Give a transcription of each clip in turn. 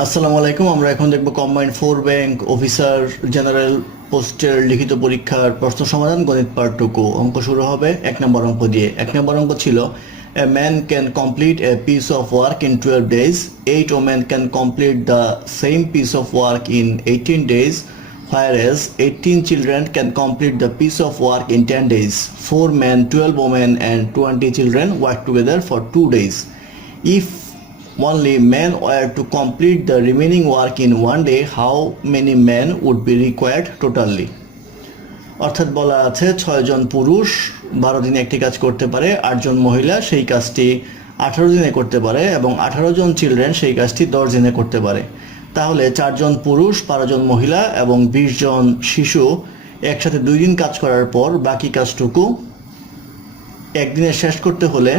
আসসালামু আলাইকুম। আমরা এখন দেখব কম্বাইন্ড 4 ব্যাংক অফিসার জেনারেল পোস্টের লিখিত পরীক্ষার প্রশ্ন সমাধান গণিত পার্ট 2। অঙ্ক শুরু হবে 1 নম্বর অঙ্ক দিয়ে। 1 নম্বর অঙ্ক ছিল a man can complete a piece of work in 12 days, 8 women can complete the same piece of work in 18 days, whereas 18 children can complete the piece of work in 10 days. 4 men, 12 women and 20 children work together for 2 days. If only men were to complete the remaining work in 1 day, how many men would be required totally? অর্থাৎ বলা আছে 6 জন পুরুষ 12 দিনে একটি কাজ করতে পারে, 8 জন মহিলা সেই কাজটি 18 দিনে করতে পারে এবং 18 জন চিলড্রেন সেই কাজটি 10 দিনে করতে পারে। তাহলে 4 জন পুরুষ, 12 জন মহিলা এবং 20 জন শিশু একসাথে 2 দিন কাজ করার পর বাকি কাজটুকু একদিনে শেষ করতে হলে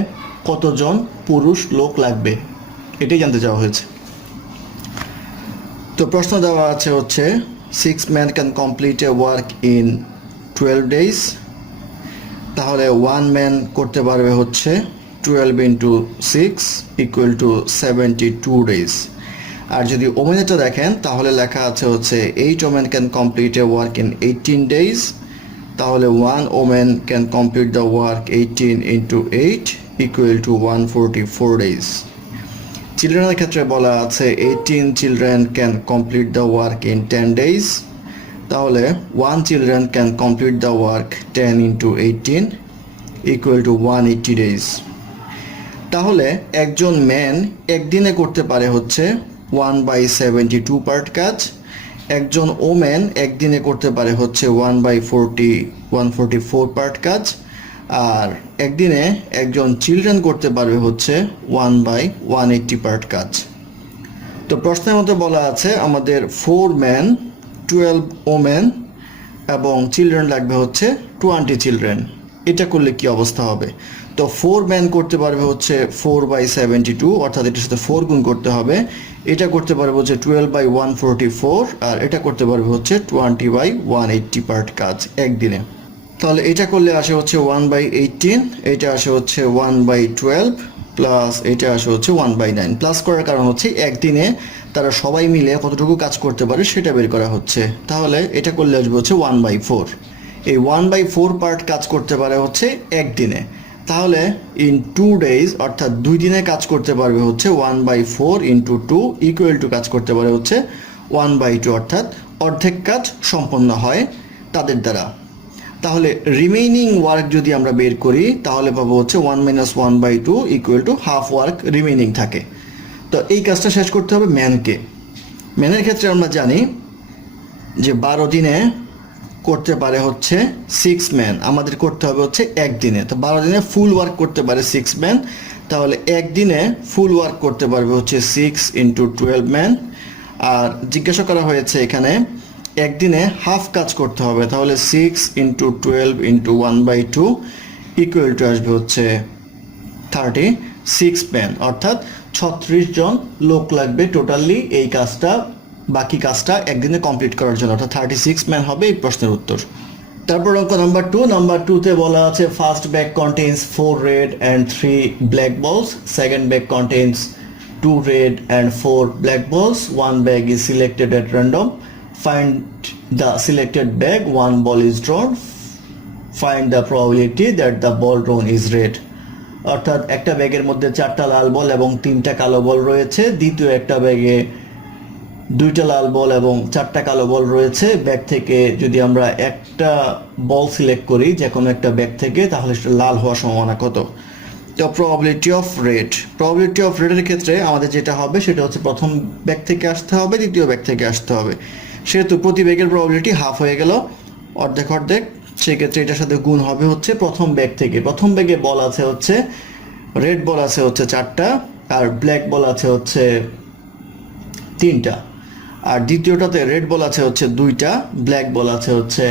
কতজন পুরুষ লোক লাগবে, এটাই জানতে চাওয়া হয়েছে। তো প্রশ্ন দেওয়া আছে হচ্ছে 6 men can complete a work in 12 days, তাহলে 1 man করতে পারবে হচ্ছে 12 into 6 equal to 72 days। আর যদি ওমেনটা দেখেন তাহলে লেখা আছে হচ্ছে 8 women can complete a work in 18 days, তাহলে 1 woman can complete the work 18 into 8 equal to 144 days। চিলড্রেনের ক্ষেত্রে বলা আছে 18 children can complete the work in 10 days, তাহলে 1 children can complete the work 10 into 18 equal to 180 days। তাহলে একজন man একদিনে করতে পারে হচ্ছে 1/72 পার্ট কাজ, একজন ওম্যান একদিনে করতে পারে হচ্ছে 1/144 পার্ট কাজ, আর একদিনে একজন চিলড্রেন করতে পারবে হচ্ছে 1/180 পার্ট কাজ। তো প্রশ্নের মধ্যে বলা আছে আমাদের 4 ম্যান, 12 ওমেন এবং চিলড্রেন লাগবে হচ্ছে 20 চিলড্রেন। এটা করলে কি অবস্থা হবে? তো 4 ম্যান করতে পারবে হচ্ছে 4/72, অর্থাৎ এটার সাথে 4 গুণ করতে হবে। এটা করতে পারবে হচ্ছে 12/144 আর এটা করতে পারবে হচ্ছে 20/180 পার্ট কাজ একদিনে। তাহলে এটা করলে আসে হচ্ছে 1/18, এটা আসে হচ্ছে 1/12 প্লাস এটা আসে হচ্ছে 1/9। প্লাস করার কারণ হচ্ছে একদিনে তারা সবাই মিলে কতটুকু কাজ করতে পারে সেটা বের করা হচ্ছে। তাহলে এটা করলে আসবে হচ্ছে 1/4। এই 1/4 পার্ট কাজ করতে পারে হচ্ছে একদিনে। তাহলে ইন 2 days অর্থাৎ 2 দিনে কাজ করতে পারবে হচ্ছে 1/4 into 2 ইকুয়াল টু কাজ করতে পারে হচ্ছে 1/2, অর্থাৎ অর্ধেক কাজ সম্পন্ন হয় তাদের দ্বারা। তাহলে রিমেইনিং ওয়ার্ক যদি আমরা বের করি তাহলে পাবো হচ্ছে 1 - 1/2 equal to half work remaining থাকে। তো এই কাজটা শেষ করতে হবে ম্যানকে। ম্যানের ক্ষেত্রে আমরা জানি যে 12 দিনে করতে পারে হচ্ছে 6 ম্যান, আমাদের করতে হবে হচ্ছে একদিনে। তো 12 দিনে ফুল ওয়ার্ক করতে পারে 6 ম্যান, তাহলে একদিনে ফুল ওয়ার্ক করতে পারবে হচ্ছে 6 into 12 ম্যান। আর জিজ্ঞাসা করা হয়েছে এখানে একদিনে হাফ কাজ করতে হবে, তাহলে 6 into 12 into 1/2 ইকুয়াল টু আসবে হচ্ছে 36 ম্যান, অর্থাৎ 36 জন লোক লাগবে টোটালি এই কাজটা, বাকি কাজটা একদিনে কমপ্লিট করার জন্য, অর্থাৎ 36 ম্যান হবে এই প্রশ্নের উত্তর। তারপর অঙ্ক নাম্বার 2। নাম্বার 2তে বলা আছে first bag contains 4 red and 3 black balls, second bag contains 2 red and 4 black balls, one bag is selected at random, find the selected bag, one ball is drawn, find the probability that the ball drawn is red। অর্থাৎ একটা ব্যাগের মধ্যে 4টা লাল বল এবং 3টা কালো বল রয়েছে, দ্বিতীয় একটা ব্যাগে 2টা লাল বল এবং 4টা কালো বল রয়েছে। ব্যাগ থেকে যদি আমরা একটা বল সিলেক্ট করি যে কোনো একটা ব্যাগ থেকে, তাহলে সেটা লাল হওয়ার সম্ভাবনা কত? তো প্রবাবিলিটি অফ রেডের ক্ষেত্রে আমাদের যেটা হবে সেটা হচ্ছে প্রথম ব্যাগ থেকে আসতে হবে, দ্বিতীয় ব্যাগ থেকে আসতে হবে। সেহেতু প্রতি ব্যাগের প্রবাবিলিটি হাফ হয়ে গেল, অর্ধেক অর্ধেক। সেক্ষেত্রে এটার সাথে গুণ হবে হচ্ছে প্রথম ব্যাগ থেকে। প্রথম ব্যাগে বল আছে হচ্ছে রেড বল আছে হচ্ছে 4টা আর ব্ল্যাক বল আছে হচ্ছে 3টা, আর দ্বিতীয়টাতে রেড বল আছে হচ্ছে 2টা, ব্ল্যাক বল আছে হচ্ছে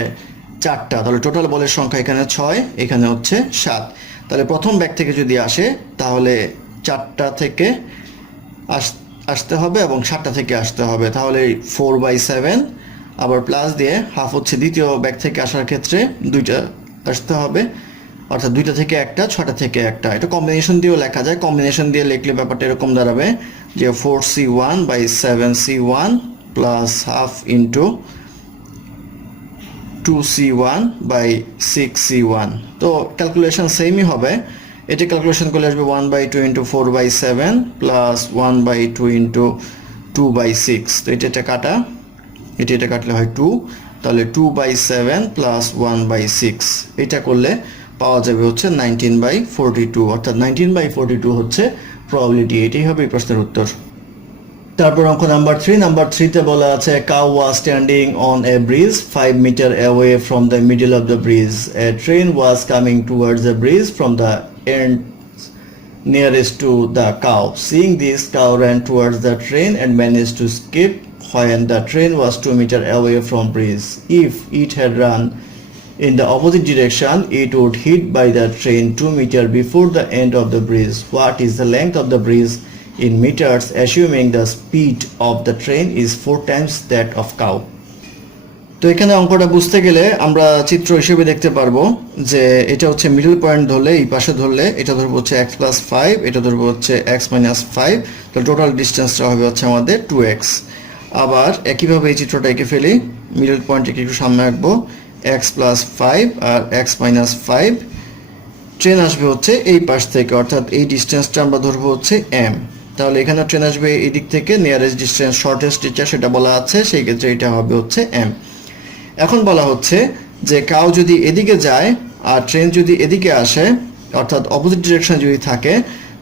4টা। তাহলে টোটাল বলের সংখ্যা এখানে 6, এখানে হচ্ছে 7। তাহলে প্রথম ব্যাগ থেকে যদি আসে তাহলে 4টা থেকে আসতে হবে এবং 7টা থেকে আসতে হবে, তাহলে 4/7 আবার প্লাস দিয়ে হাফ হচ্ছে দ্বিতীয় ব্যাগ থেকে আসার ক্ষেত্রে 2টা আসতে হবে, অর্থাৎ 2টা থেকে একটা, 6টা থেকে একটা। এটা কম্বিনেশন দিয়েও লেখা যায়, কম্বিনেশন দিয়ে লিখলে ব্যাপারটা এরকম দাঁড়াবে যে 4c1 by 7c1 plus half into 2c1 by 6c1। তো ক্যালকুলেশন সেমই হবে, এটা ক্যালকুলেশন করলে আসবে 1/2 ইন্টু 4/7 প্লাস 1/2 ইন্টু 2/6। তো এটা কাটা, এটা কাটলে হয় 2, তাহলে 2/7 প্লাস 1/6, এটা করলে পাওয়া যাবে হচ্ছে 19/42, অর্থাৎ 19/42 হচ্ছে প্রবাবিলিটি। এটাই হবে এই প্রশ্নের উত্তর। তারপর অঙ্ক নাম্বার 3, নাম্বার 3তে বলা আছে cow was standing on a bridge 5 metre away from the middle of the bridge. A train was coming towards the bridge from the end nearest to the cow. Seeing this, cow ran towards the train and managed to skip when the train was 2 meters away from bridge. If it had run in the opposite direction, it would hit by the train 2 meters before the end of the bridge. What is the length of the bridge in meters, assuming the speed of the train is 4 times that of cow? তো এখানে অঙ্কটা বুঝতে গেলে আমরা চিত্র হিসেবে দেখতে পারবো যে এটা হচ্ছে মিডল পয়েন্ট ধরলে, এই পাশে ধরলে এটা ধরবো হচ্ছে x+5, এটা ধরবো হচ্ছে x-5, তো টোটাল ডিস্টেন্সটা হবে হচ্ছে আমাদের 2x। আবার একইভাবে এই চিত্রটা এঁকে ফেলি, মিডল পয়েন্টটাকে একটু সামনে রাখবো, x+5 আর x-5, ট্রেন আসবে হচ্ছে এই পাশ থেকে, অর্থাৎ এই ডিস্টেন্সটা আমরা ধরবো হচ্ছে m। তাহলে এখানে ট্রেন আসবে এই দিক থেকে, নিয়ারেস্ট ডিস্টেন্স শর্টেস্ট ডিস্টেন্স সেটা বলা আছে, সেই ক্ষেত্রে এটা হবে হচ্ছে m। এখন বলা হচ্ছে যে কাউ যদি এদিকে যায় আর ট্রেন যদি এদিকে আসে, অর্থাৎ অপোজিট ডিরেকশন যদি থাকে,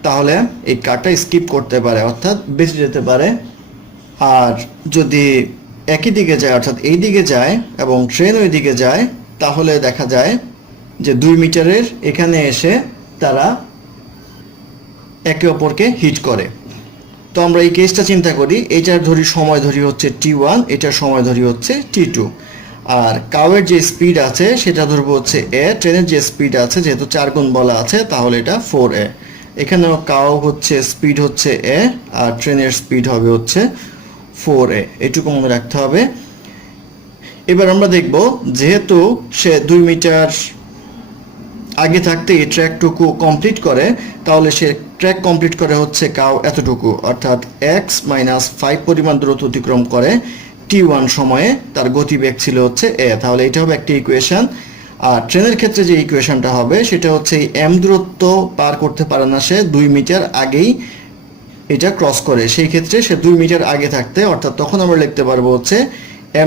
তাহলে এই কারটা স্কিপ করতে পারে, অর্থাৎ বেঁচে যেতে পারে। আর যদি একই দিকে যায়, অর্থাৎ এই দিকে যায় এবং ট্রেন ওই দিকে যায়, তাহলে দেখা যায় যে 2 মিটারের এখানে এসে তারা একে অপরকে হিট করে। তো আমরা এই কেসটা চিন্তা করি, এইটার সময় ধরি হচ্ছে t1, এটার সময় ধরি হচ্ছে t2। আর কাউয়ের যে স্পিড আছে সেটা ধরবো হচ্ছে a, ট্রেনের যে স্পিড আছে যেহেতু 4 গুণ বলা আছে তাহলে এটা 4a। এখানেও কাউ হচ্ছে স্পিড হচ্ছে a আর ট্রেনের স্পিড হবে হচ্ছে 4a, এটুকু মনে রাখতে হবে। এবার আমরা দেখব যেহেতু সে 2 মিটার আগে থাকতে এই ট্র্যাকটুকু কমপ্লিট করে, তাহলে সে ট্র্যাক কমপ্লিট করে হচ্ছে কাউ এতটুকু, অর্থাৎ x-5 পরিমাণ দূরত্ব অতিক্রম করে t1 সময়ে, তার গতিবেগ ছিল হচ্ছে a। তাহলে এটা হবে একটা ইকুয়েশন। আর ট্রেনের ক্ষেত্রে যে ইকুয়েশনটা হবে সেটা হচ্ছে এই m দূরত্ব পার করতে পারে না, সে 2 মিটার আগেই এটা ক্রস করে, সেই ক্ষেত্রে সে 2 মিটার আগে থাকতে, অর্থাৎ তখন আমরা লিখতে পারবো হচ্ছে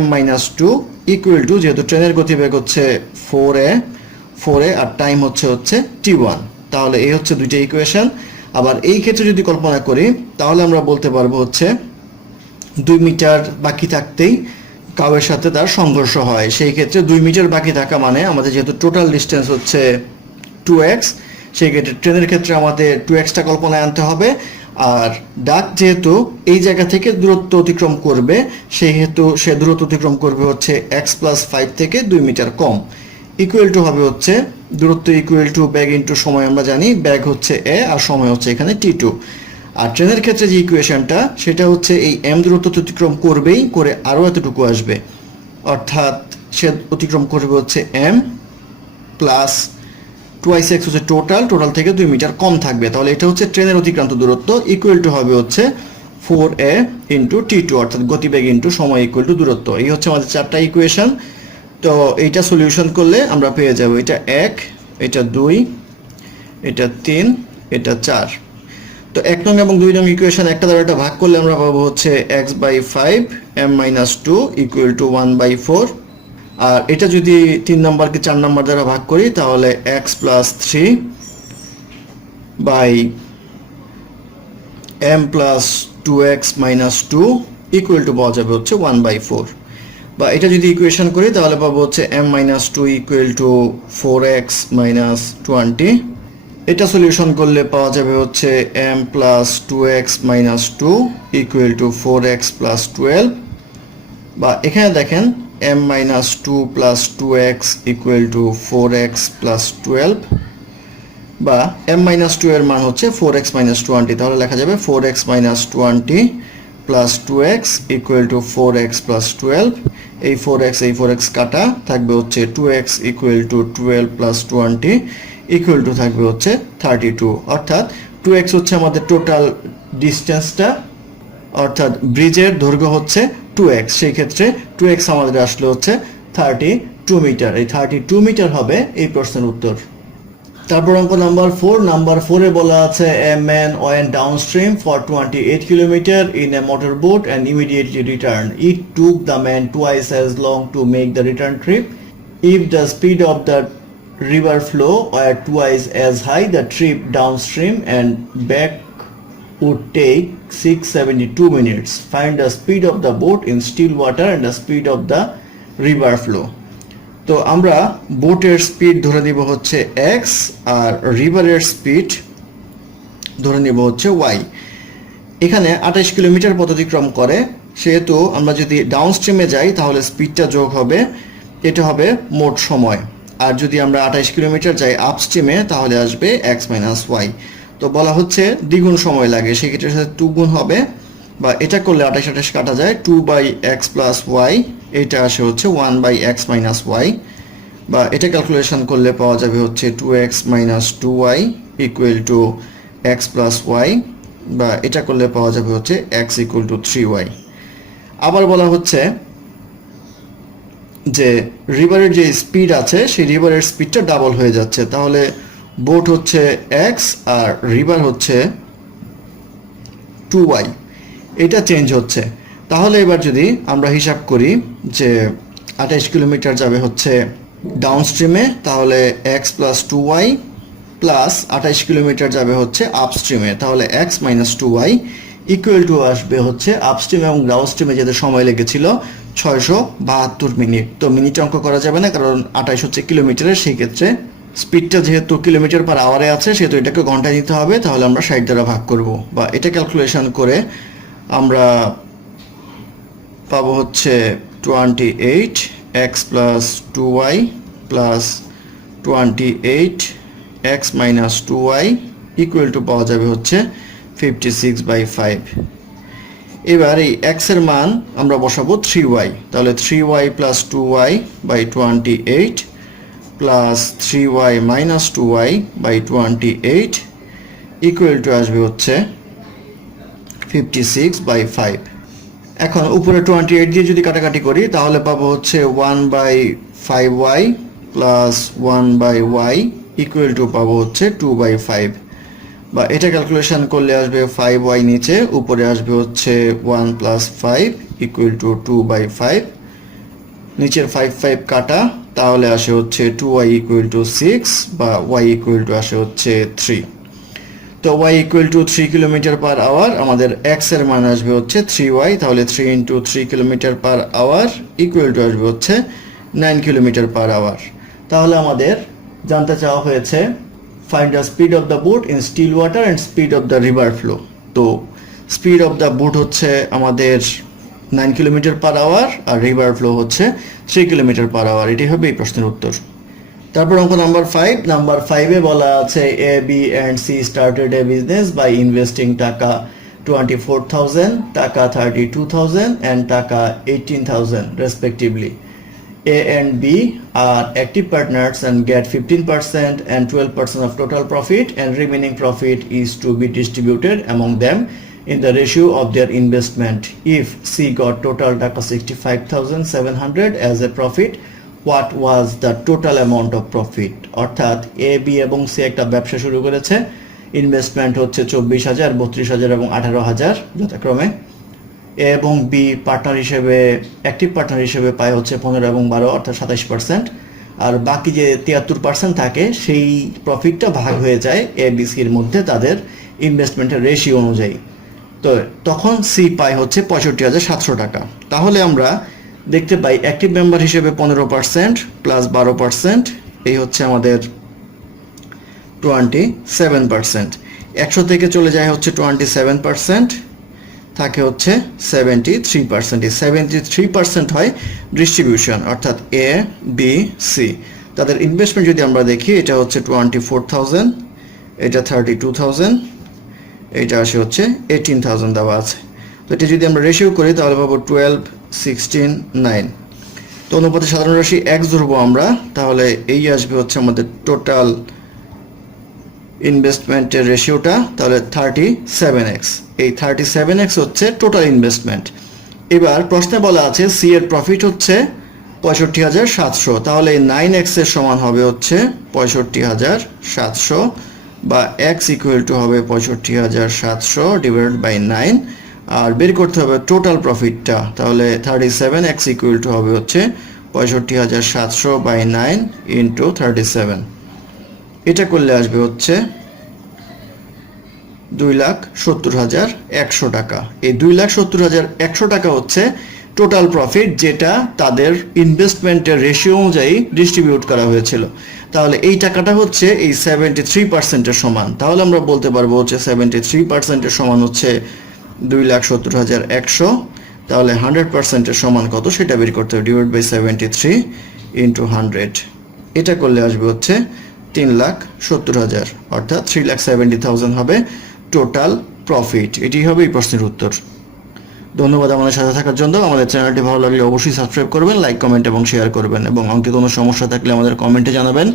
m-2 ইকুয়াল টু, যেহেতু ট্রেনের গতিবেগ হচ্ছে 4a আর টাইম হচ্ছে t1। তাহলে এই হচ্ছে দুইটা ইকুয়েশন। আবার এই ক্ষেত্রে যদি কল্পনা করি তাহলে আমরা বলতে পারবো হচ্ছে 2 মিটার বাকি থাকতেই কাউয়ের সাথে তার সংঘর্ষ হয়, সেই ক্ষেত্রে 2 মিটার বাকি থাকা মানে আমাদের যেহেতু টোটাল ডিস্টেন্স হচ্ছে 2x, সেই ক্ষেত্রে ট্রেনের ক্ষেত্রে আমাদের 2xটা কল্পনায় আনতে হবে। আর ডাক যেহেতু এই জায়গা থেকে দূরত্ব অতিক্রম করবে, সেহেতু সে দূরত্ব অতিক্রম করবে হচ্ছে x+5 থেকে 2 মিটার কম। ইকুয়াল টু হবে হচ্ছে দূরত্ব ইকুয়াল টু ব্যাগ ইন্টু সময়, আমরা জানি ব্যাগ হচ্ছে a আর সময় হচ্ছে এখানে t2। আর ট্রেনের ক্ষেত্রে যে ইকুয়েশনটা সেটা হচ্ছে এই m দূরত্ব অতিক্রম করবেই, করে আরও এতটুকু আসবে, অর্থাৎ সে অতিক্রম করবে হচ্ছে m প্লাস 2x হচ্ছে টোটাল থেকে 2 মিটার কম থাকবে। তাহলে এটা হচ্ছে ট্রেনের অতিক্রান্ত দূরত্ব, ইকুয়াল টু হবে হচ্ছে 4a ইন্টু t2, অর্থাৎ গতিবেগ ইন্টু সময় ইকুয়াল টু দূরত্ব। এই হচ্ছে আমাদের 4টা ইকুয়েশন। তো এইটা সলিউশন করলে আমরা পেয়ে যাব এটা 1, এটা 2, এটা 3, এটা 4। তো 1 নং এবং 2 নং ইকুয়েশন একটা দ্বারা এটা ভাগ করলে আমরা পাবো হচ্ছে x/5 m-2 ইকুয়াল টু 1/4। আর এটা যদি 3 নম্বরকে 4 নম্বর দ্বারা ভাগ করি তাহলে x+3 by m+2x-2 equal to পাওয়া যাবে হচ্ছে 1/4। বা এটা যদি ইকুয়েশন করি তাহলে পাবো হচ্ছে m-2 ইকুয়াল টু 4x-20। এটা সলিউশন করলে পাওয়া যাবে হচ্ছে m+2x-2 ইকুয়াল টু 4x+12। বা এখানে দেখেন m-2 plus 2x equal to 4x+12, বা m-2 এর মান হচ্ছে 4x-20, তাহলে লেখা যাবে 4x-20 plus 2x equal to 4x+12। এই 4x কাটা থাকবে হচ্ছে 2x equal to 12 plus 20 equal to থাকবে হচ্ছে 32, অর্থাৎ 2x হচ্ছে আমাদের টোটাল ডিস্টেন্সটা অর্থাৎ ব্রিজের দৈর্ঘ্য হচ্ছে 2x, সেই ক্ষেত্রে 2x আমাদের আসলে হচ্ছে 32 মিটার। এই 32 মিটার হবে এই প্রশ্নের উত্তর। তারপর অঙ্ক নাম্বার 4 এ বলা আছে a man went downstream for 28 kilometer in a motorboat and immediately returned. It took the man twice as long to make the return trip. If the speed of the river flow were twice as high, the trip downstream and back would take 672 minutes. Find the speed of the boat in still water and the speed of the river flow. তো আমরা বোটের speed ধরে নিব হচ্ছে x আর রিভারের speed ধরে নিব হচ্ছে y। এখানে 28 কিলোমিটার পথ অতিক্রম করে, সেহেতু আমরা যদি ডাউনস্ট্রিমে যাই তাহলে স্পিডটা যোগ হবে, এটা হবে মোট সময়। আর যদি আমরা 28 কিলোমিটার যাই আপস্ট্রিমে তাহলে আসবে x - y। তো বলা হচ্ছে দ্বিগুণ সময় লাগে, সেক্ষেত্রে সাথে 2 গুণ হবে, বা এটা করলে 28 কাটা যায়, 2/x + y, এটা আসে হচ্ছে 1/x - y, বা এটা ক্যালকুলেশন করলে পাওয়া যাবে হচ্ছে 2x - 2y = x + y, বা এটা করলে পাওয়া যাবে হচ্ছে x = 3y। আবার বলা হচ্ছে যে রিভারের যে স্পিড আছে সেই রিভারের স্পিডটা ডাবল হয়ে যাচ্ছে, তাহলে বোট হচ্ছে x আর রিভার হচ্ছে 2y, এটা চেঞ্জ হচ্ছে। তাহলে এবার যদি আমরা হিসাব করি যে 28 কিলোমিটার যাবে হচ্ছে ডাউনস্ট্রিমে, তাহলে x + 2y প্লাস 28 কিলোমিটার যাবে হচ্ছে আপস্ট্রিমে, তাহলে x - 2y আসবে হচ্ছে আপস্ট্রিম এবং ডাউনস্ট্রিমে যেতে সময় লেগেছিল 672 মিনিট। তো মিনিট অঙ্ক করা যাবে না, কারণ 28 হচ্ছে কিলোমিটারের, সেই ক্ষেত্রে স্পিডটা যেহেতু কিলোমিটার পার আওয়ারে আছে সেহেতু এটাকে ঘন্টায় নিতে হবে, তাহলে আমরা 60 দ্বারা ভাগ করব, বা এটা ক্যালকুলেশন করে আমরা পাবো হচ্ছে 28x + 2y + 28x - 2y পাওয়া যাবে হচ্ছে 56/5। এবার এই x এর মান আমরা বসাবো 3y, তাহলে 3y + 2y / 28 plus 3y - 2y / 28 আসবে হচ্ছে 56/5। এখন উপরে 28 দিয়ে যদি কাটাকাটি করি তাহলে পাবো হচ্ছে 1/5y প্লাস 1/y পাবো হচ্ছে 2/5, বা এটা ক্যালকুলেশন করলে আসবে 5y নিচে, উপরে আসবে হচ্ছে 1 + 5 = 2/5, নিচের 5 কাটা, তাহলে আসে হচ্ছে 2y = 6, বা y আসে হচ্ছে 3। তো y = 3 কিলোমিটার পার আওয়ার, আমাদের x এর মান আসবে হচ্ছে 3y, তাহলে 3 × 3 কিলোমিটার পার আওয়ার আসবে হচ্ছে 9 কিলোমিটার পার আওয়ার। তাহলে আমাদের জানতে চাওয়া হয়েছে find the speed of the boat in still water and speed of the river flow। তো স্পিড অফ দ্য বোট হচ্ছে আমাদের 9 কিলোমিটার পার আওয়ার আর রিভার ফ্লো হচ্ছে 3 কিলোমিটার পার আওয়ার, এটি হবে এই প্রশ্নের উত্তর। তারপর অঙ্ক নাম্বার 5 এ বলা আছে A, B and C started a business by investing টাকা 24,000, টাকা 32,000 and টাকা 18,000 respectively. A and B are active partners and get 15% and 12% of total profit, and remaining profit is to be distributed among them in the ratio of their investment. If C got total টাকা 65,700 as a profit, what was the total amount of profit? অর্থাৎ A, B এবং C একটা ব্যবসা শুরু করেছে, investment হচ্ছে 24,000, 32,000 এবং 18,000 যথাক্রমে। এ এবং বি পার্টনার হিসেবে অ্যাক্টিভ পার্টনার হিসেবে পায় হচ্ছে 15 এবং 12 অর্থাৎ 27%, আর বাকি যে 73% থাকে সেই প্রফিটটা ভাগ হয়ে যায় এ বি সির মধ্যে তাদের ইনভেস্টমেন্টের রেশিও অনুযায়ী। তো তখন সি পায় হচ্ছে 65,700 টাকা। তাহলে আমরা দেখতে পাই অ্যাক্টিভ মেম্বার হিসেবে 15% প্লাস 12%, এই হচ্ছে আমাদের 27%। 100 থেকে চলে যায় হচ্ছে 27%, থাকে হচ্ছে 73%। এই 73% হয় ডিস্ট্রিবিউশন, অর্থাৎ এ বি সি তাদের ইনভেস্টমেন্ট যদি আমরা দেখি, এটা হচ্ছে 24,000, এটা 32,000, এটা আসে হচ্ছে 18,000 দেওয়া আছে। তো এটা যদি আমরা রেশিও করি তাহলে পাবো 12, 16, 9। তো অনুপাতে সাধারণ রাশি x ধরবো আমরা, তাহলে এই আসবে হচ্ছে আমাদের টোটাল ইনভেস্টমেন্টের রেশিওটা, তাহলে 37x। এই 37x হচ্ছে টোটাল ইনভেস্টমেন্ট। এবার প্রশ্নে বলা আছে সি এর প্রফিট হচ্ছে 65,700, তাহলে এই 9x এর সমান হবে হচ্ছে 65,700 বা x ইকুয়াল টু হবে 65,700 ডিভাইডেড বাই 9, আর বের করতে হবে টোটাল প্রফিটটা, তাহলে 37x ইকুয়াল টু হবে হচ্ছে 65,700 বাই 9 ইন্টু 37। এটা করলে আসবে হচ্ছে 2,70,100 টাকা। এই 2,70,100 টাকা হচ্ছে টোটাল প্রফিট, যেটা তাদের ইনভেস্টমেন্টের রেশিও অনুযায়ী ডিস্ট্রিবিউট করা হয়েছিল। তাহলে এই টাকাটা হচ্ছে এই 73%-এর সমান। তাহলে আমরা বলতে পারবো হচ্ছে 73%-এর সমান হচ্ছে 2,70,100। তাহলে 100%-এর সমান কত সেটা বের করতে হবে, ডিভাইড বাই 73 ইন্টু 100। এটা করলে আসবে হচ্ছে 3,70,000, অর্থাৎ 3,70,000 হবে টোটাল প্রফিট। এটি হবে এই প্রশ্নের উত্তর। ধন্যবাদ আমাদের সাথে থাকার জন্য। আমাদের চ্যানেলটি ভালো লাগলে অবশ্যই সাবস্ক্রাইব করবেন, লাইক, কমেন্ট এবং শেয়ার করবেন, এবং অঙ্কে কোনো সমস্যা থাকলে আমাদের কমেন্টে জানাবেন।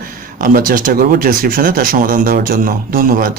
আমরা চেষ্টা করব ডেসক্রিপশনে তার সমাধান দেওয়ার জন্য। ধন্যবাদ।